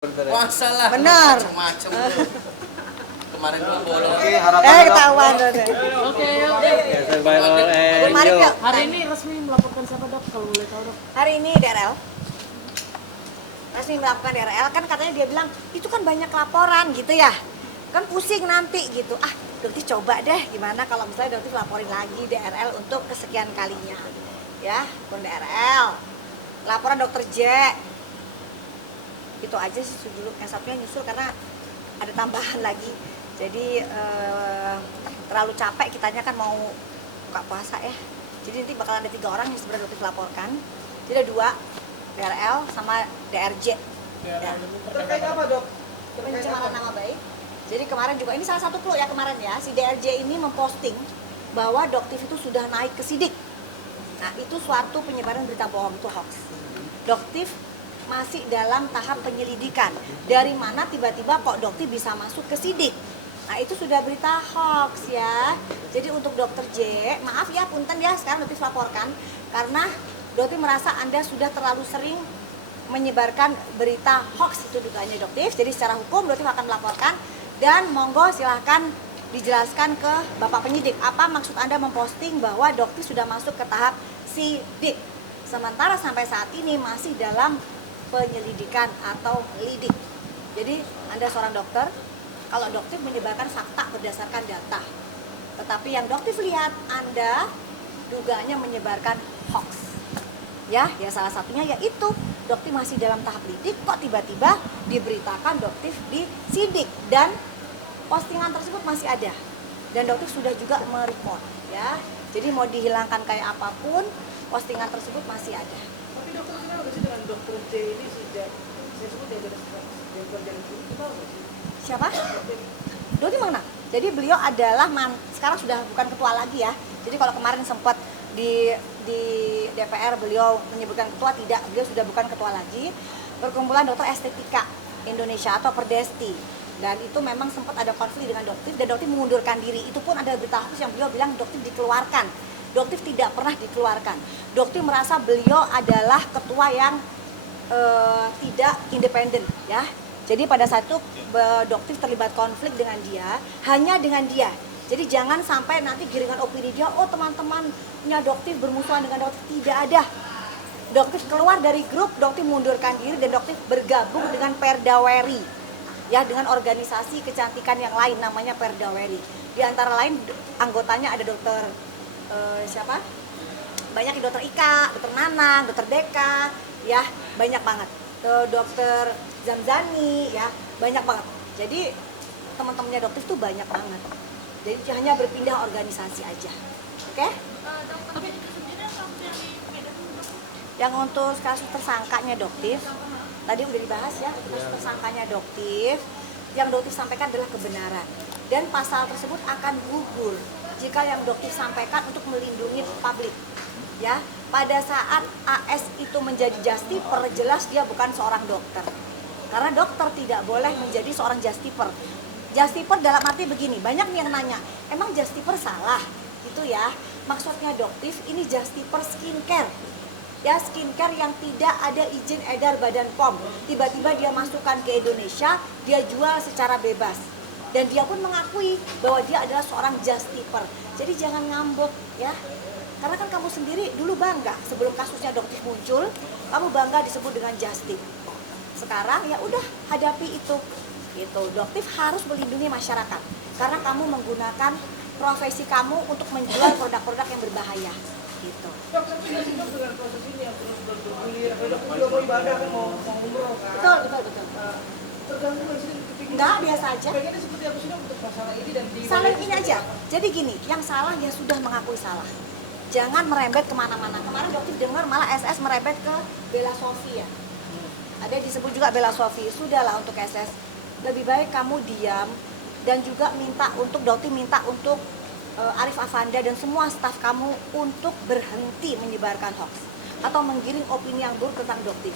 Masalah. Benar. Macam-macam. Kemarin gua bolong. Oke, harapan Ketahuan. Oke, Mari yuk. hari ini resmi melaporkan siapa dok? Kalau boleh tahu dok. Hari ini DRL resmi melakukan DRL, kan katanya dia bilang itu kan banyak laporan gitu ya, kan pusing nanti gitu. Dokter coba deh gimana kalau misalnya dokter laporin lagi DRL untuk kesekian kalinya ya, pun DRL laporan dokter J itu aja sih dulu, yang satunya nyusul karena ada tambahan lagi. Jadi terlalu capek kitanya kan mau buka puasa ya, jadi nanti bakal ada 3 orang yang sebenarnya dokter laporkan. Jadi ada 2, DRL sama DRJ. Ya. terkait apa dok? Pencemaran nama baik. Jadi kemarin juga ini salah satu clue ya kemarin ya, si DRJ ini memposting bahwa Doktif itu sudah naik ke sidik. Nah itu suatu penyebaran berita bohong, itu hoax. Doktif masih dalam tahap penyelidikan. Dari mana tiba-tiba kok Doktif bisa masuk ke sidik? Nah itu sudah berita hoax ya. Jadi untuk Dokter J, maaf ya punten ya sekarang Doktif laporkan karena Doktif merasa Anda sudah terlalu sering menyebarkan berita hoax, itu dugaannya Doktif. Jadi secara hukum Doktif akan melaporkan dan monggo silahkan dijelaskan ke Bapak penyidik apa maksud Anda memposting bahwa Doktif sudah masuk ke tahap sidik. Sementara sampai saat ini masih dalam penyelidikan atau lidik. Jadi Anda seorang dokter, kalau Doktif menyebarkan fakta berdasarkan data. Tetapi yang Doktif lihat Anda dugaannya menyebarkan hoax. Ya salah satunya yaitu Doktif masih dalam tahap lidik, kok tiba-tiba diberitakan Doktif disidik dan postingan tersebut masih ada dan Doktif sudah juga mereport ya. Jadi mau dihilangkan kayak apapun, postingan tersebut masih ada. Tapi dokter kenal nggak sih dengan dokter J ini sejak saya sebut dia dari itu kenal nggak sih? Siapa? Dodi mana? Jadi beliau adalah sekarang sudah bukan ketua lagi ya. Jadi kalau kemarin sempat di DPR beliau menyebutkan ketua, tidak, beliau sudah bukan ketua lagi. Perkumpulan Dokter Estetika Indonesia atau Perdesti, dan itu memang sempat ada konflik dengan Doktif dan Doktif mengundurkan diri. Itu pun ada berita hoax yang beliau bilang Doktif dikeluarkan. Doktif tidak pernah dikeluarkan. Doktif merasa beliau adalah ketua yang tidak independen ya. Jadi pada saat itu Doktif terlibat konflik dengan dia, hanya dengan dia. Jadi jangan sampai nanti giringan opini dia, oh teman-temannya Doktif bermusuhan dengan Doktif. Tidak ada. Doktif keluar dari grup, Doktif mundurkan diri dan Doktif bergabung dengan Perdaweri. Ya, dengan organisasi kecantikan yang lain namanya Perdaweri. Di antara lain anggotanya ada dokter siapa? Banyak dokter Ika, dokter Nanang, dokter Deka, ya banyak banget. Dokter Zamzani, ya banyak banget. Jadi teman-temannya Doktif tuh banyak banget. Jadi hanya berpindah organisasi aja, oke? Yang untuk kasus tersangkanya Doktif, tadi udah dibahas ya, kasus tersangkanya Doktif, yang Doktif sampaikan adalah kebenaran. Dan pasal tersebut akan gugur jika yang Doktif sampaikan untuk melindungi publik. Ya, pada saat AS itu menjadi justiper, jelas dia bukan seorang dokter. Karena dokter tidak boleh menjadi seorang justiper. Justiper dalam arti begini, banyak nih yang nanya, emang justiper salah? Gitu ya. Maksudnya Doktif ini justiper skincare. Ya, skincare yang tidak ada izin edar Badan POM. Tiba-tiba dia masukkan ke Indonesia, dia jual secara bebas. Dan dia pun mengakui bahwa dia adalah seorang justiper. Jadi jangan ngambek ya. Karena kan kamu sendiri dulu bangga sebelum kasusnya Doktif muncul, kamu bangga disebut dengan justip. Sekarang ya udah hadapi itu. Gitu. Doktif harus melindungi masyarakat karena kamu menggunakan profesi kamu untuk menjual produk-produk yang berbahaya. Gitu. Dok, tapi nggak sih dok dengan proses ini yang terus bergulir, dok juga mau ibadah kan mau umroh kan? Betul. Terganggu nggak sih kepikiran? Enggak, biasa aja. Pengennya seperti apa sih dok untuk masalah ini dan di Salah ini aja. Jadi gini, yang salah ya sudah mengakui salah. Jangan merembet kemana-mana. Kemarin Doktif dengar malah SS merembet ke Bella Sofia. Ada disebut juga Bella Sofia. Sudahlah untuk SS. Lebih baik kamu diam dan juga Doktif minta untuk Arif Afanda dan semua staf kamu untuk berhenti menyebarkan hoax atau menggiring opini yang buruk tentang Doktif.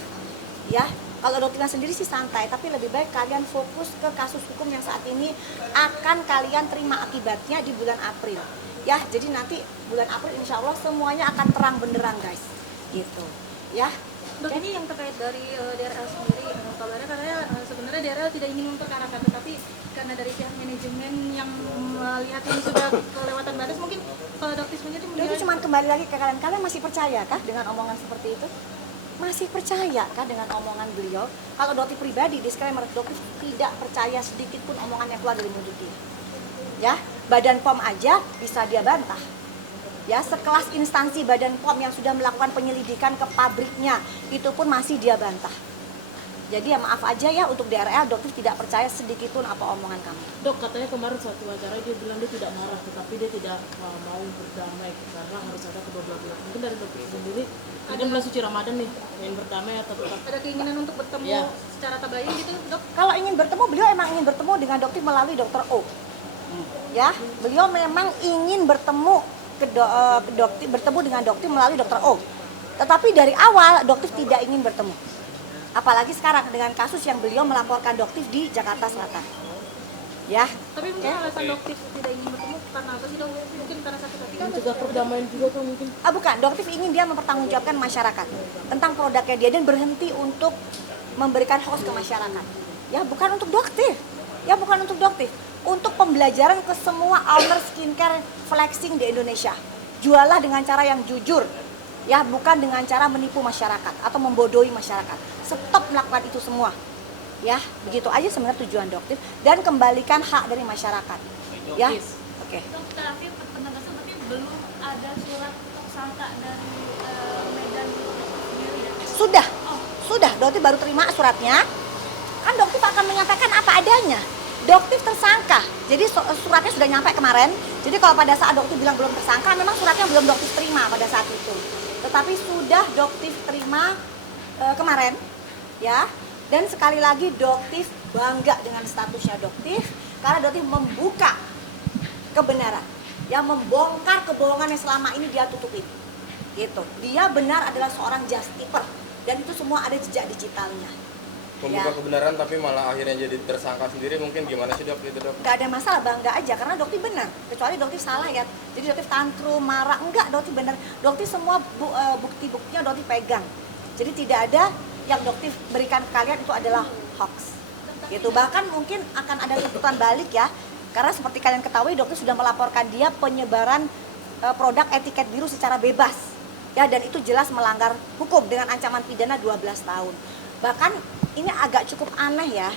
Ya, kalau Doktifnya sendiri sih santai, tapi lebih baik kalian fokus ke kasus hukum yang saat ini akan kalian terima akibatnya di bulan April. Ya, jadi nanti bulan April insya Allah semuanya akan terang benderang guys. Gitu. Ya. Dok, ini yang terkait dari DRL sendiri, kabarnya katanya sebenarnya DRL tidak ingin memperkarakan, tetapi karena dari pihak manajemen yang melihat ini sudah kelewatan batas, mungkin kalau doktismenya itu Dan itu cuma kembali lagi ke kalian. Kalian masih percaya kah dengan omongan seperti itu? Masih percaya kah dengan omongan beliau? Kalau dokter pribadi, disclaimer, dokter tidak percaya sedikit pun omongan yang keluar dari mulut dia. Ya, Badan POM aja bisa dia bantah. Ya, sekelas instansi Badan POM yang sudah melakukan penyelidikan ke pabriknya, itu pun masih dia bantah. Jadi ya maaf aja ya untuk DRL, dokter tidak percaya sedikit pun apa omongan kami. Dok, katanya kemarin saat wawancara dia bilang dia tidak marah, tetapi dia tidak mau berdamai karena harus ada kedua belah pihak. Mungkin dari dokter sendiri, ini kan bulan suci Ramadan nih, ingin berdamai atau tetap? ada keinginan untuk bertemu Ya. secara tabayun gitu, Dok? Kalau ingin bertemu, beliau emang ingin bertemu dengan dokter melalui dokter O. Ya, beliau memang ingin bertemu bertemu dengan dokter melalui dokter O. Tetapi dari awal dokter tidak ingin bertemu. Apalagi sekarang dengan kasus yang beliau melaporkan dokter di Jakarta Selatan. Ya, Tapi mungkin alasan dokter tidak ingin bertemu karena apa sih, Dok? Mungkin karena sakit hati kan? Mencegah perdamaian juga kan mungkin? bukan, dokter ingin dia mempertanggungjawabkan masyarakat tentang produknya dia dan berhenti untuk memberikan hoax ke masyarakat. Ya, bukan untuk dokter. Ya, bukan untuk dokter. Untuk pembelajaran ke semua owner skincare flexing di Indonesia. Jualah dengan cara yang jujur. Ya, bukan dengan cara menipu masyarakat atau membodohi masyarakat. Stop melakukan itu semua. Ya, begitu aja sebenarnya tujuan dokter dan kembalikan hak dari masyarakat. Ya. Oke. Dok, terakhir penegasan tapi belum ada surat tersangka dari Medan sendiri ya? Sudah, dokter baru terima suratnya. Kan dokter akan menyampaikan apa adanya. Dokter tersangka, jadi suratnya sudah nyampe kemarin. Jadi kalau pada saat dokter bilang belum tersangka, memang suratnya belum dokter terima pada saat itu. Tetapi sudah dokter terima kemarin, ya. Dan sekali lagi dokter bangga dengan statusnya dokter, karena dokter membuka kebenaran, yang membongkar kebohongan yang selama ini dia tutupin. Gitu. Dia benar adalah seorang justiper dan itu semua ada jejak digitalnya. Membuka kebenaran tapi malah akhirnya jadi tersangka sendiri, mungkin gimana sih dok itu dok? Gak ada masalah, bangga aja karena dokter benar, kecuali dokter salah ya. Jadi dokter tantrum, marah, enggak, dokter benar. Dokter semua bukti-buktinya dokter pegang. Jadi tidak ada yang dokter berikan ke kalian itu adalah hoax. Gitu. Bahkan mungkin akan ada tuntutan balik ya. Karena seperti kalian ketahui dokter sudah melaporkan dia penyebaran produk etiket biru secara bebas. Ya, dan itu jelas melanggar hukum dengan ancaman pidana 12 tahun. Bahkan ini agak cukup aneh ya,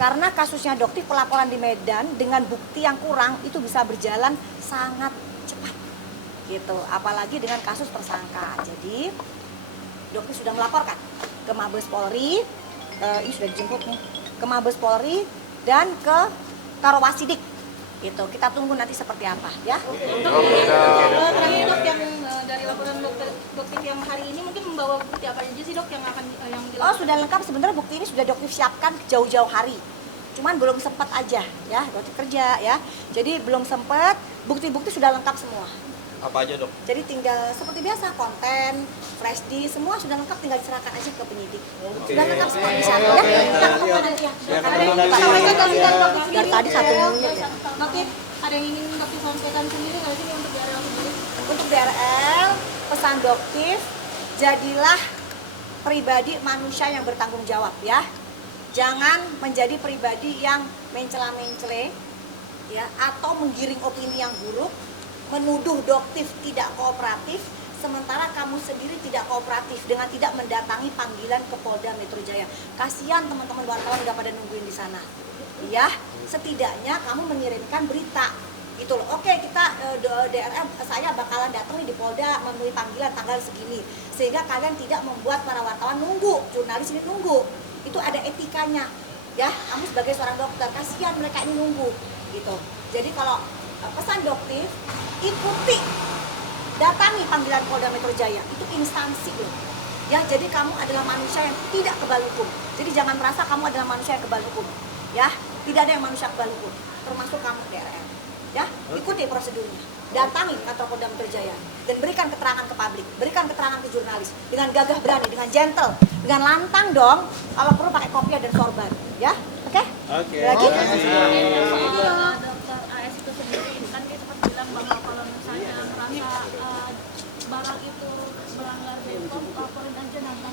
karena kasusnya dokter pelaporan di Medan dengan bukti yang kurang itu bisa berjalan sangat cepat gitu, apalagi dengan kasus tersangka. Jadi dokter sudah melaporkan ke Mabes Polri, ini sudah dijemput nih, ke Mabes Polri dan ke Karawasidik gitu. Kita tunggu nanti seperti apa ya. Terakhir Dok, yang dari laporan dokter yang hari ini mungkin membawa bukti apa aja sih Dok yang akan yang dilakukan? Oh, sudah lengkap, sebenarnya bukti ini sudah dokter siapkan jauh-jauh hari. Cuman belum sempat aja ya, dokter kerja ya. Jadi belum sempat, bukti-bukti sudah lengkap semua. Apa aja dok? Jadi tinggal seperti biasa, konten, flash disk, semua sudah lengkap, tinggal diserahkan aja ke penyidik. Sudah lengkap semua di sana ya. Kita ketemu nanti ya. Dari tadi satu menit ya. Dokter, ada yang ingin dokter sampaikan sendiri nggak sih untuk DRL sendiri? Untuk DRL, pesan dokter, jadilah pribadi manusia yang bertanggung jawab ya. Jangan menjadi pribadi yang mencela-mencele ya, atau menggiring opini yang buruk, menuduh dokter tidak kooperatif, sementara kamu sendiri tidak kooperatif dengan tidak mendatangi panggilan ke Polda Metro Jaya. Kasihan teman-teman wartawan udah pada nungguin di sana. Ya, setidaknya kamu mengirimkan berita gitu loh. Oke, kita DRM saya bakalan datang nih di Polda memenuhi panggilan tanggal segini, sehingga kalian tidak membuat para wartawan nunggu, jurnalis ini nunggu. Itu ada etikanya ya. Kamu sebagai seorang dokter, kasihan mereka ini nunggu gitu. Jadi kalau pesan dokter, ikuti, datangi panggilan Polda Metro Jaya, itu instansi loh ya. Jadi kamu adalah manusia yang tidak kebal hukum, jadi jangan merasa kamu adalah manusia yang kebal hukum ya. Tidak ada yang manusia kebal hukum, termasuk kamu DRM ya. Ikuti prosedurnya, datangi kantor Polda Metro Jaya dan berikan keterangan ke publik, berikan keterangan ke jurnalis dengan gagah berani, dengan gentle, dengan lantang dong, kalau perlu pakai kopiah dan sorban ya. Oke? Lagi? Dokter AS itu sendiri kan dia sempat bilang bahwa kalau misalnya merasa barang itu melanggar BPOM, laporin aja nanti.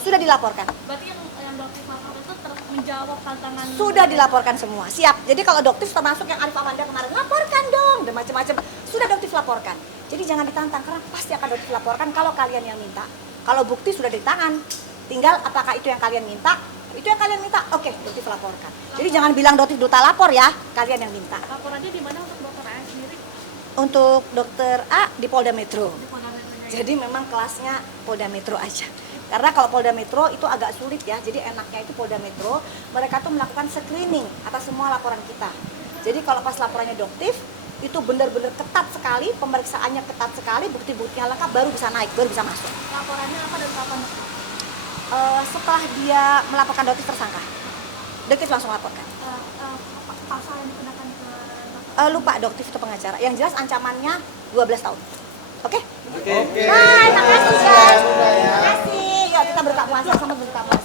Sudah dilaporkan. Berarti yang dokter laporkan itu menjawab tantangan. Sudah dilaporkan semua, siap. Jadi kalau Doktif termasuk yang Arif Amanda kemarin, laporkan dong, dan macam-macam. Sudah Doktif laporkan. Jadi jangan ditantang, karena pasti akan Doktif laporkan kalau kalian yang minta. Kalau bukti sudah di tangan, tinggal apakah itu yang kalian minta. Itu yang kalian minta, oke, Doktif laporkan. Jadi jangan bilang Doktif duta lapor ya, kalian yang minta. Laporannya di mana untuk dokter AS sendiri? Untuk dokter A di Polda Metro. Di Polda Metro. Jadi memang kelasnya Polda Metro aja. Karena kalau Polda Metro itu agak sulit ya, jadi enaknya itu Polda Metro, mereka tuh melakukan screening atas semua laporan kita. Jadi kalau pas laporannya Doktif, itu benar-benar ketat sekali, pemeriksaannya ketat sekali, bukti-buktinya lengkap, baru bisa naik, baru bisa masuk. Laporannya apa dan kapan? Setelah dia melaporkan Doktif tersangka, Doktif langsung laporkan. Pasal yang dikenakan ke Lupa Doktif itu pengacara, yang jelas ancamannya 12 tahun. Oke? Oke. Bye, makasih guys. Terima kasih. Yuk kita berbuka puasa sama berbuka puasa.